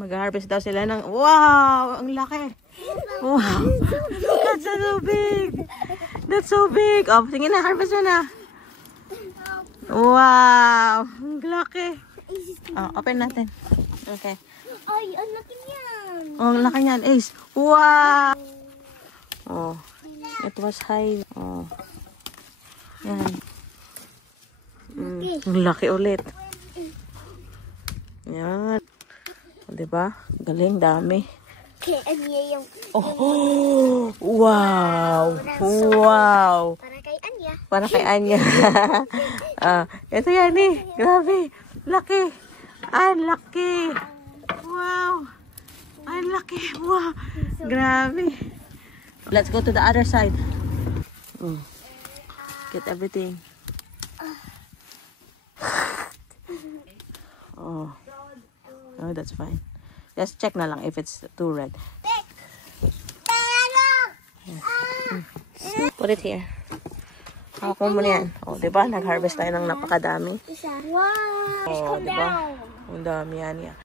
Mag-harvest daw sila ng... Wow! Ang laki! Wow! That's so big! That's so big! Oh, sige na, harvest mo na. Wow! Ang laki! Oh, open natin. Okay. Ay, ang laki niyan. Oh, ang laki niyan, Ace. Wow! Oh, it was high. Oh. Yan. Ang laki ulit. Yan. O, diba? Galing, dami. Kaya Anya yung... Oh! Wow! Wow! Para kay Anya. Para kay Anya. Ito yan eh. Grabe. Laki. Ang laki. Wow. Ang laki. Wow. Grabe. Let's go to the other side. Get everything. Oh. Oh, that's fine. Just check na lang if it's too red. Put it here. Hawak mo muna yan. Oh, diba? Nag-harvest tayo ng napakadami. Wow. Oh, diba? Ang dami yan.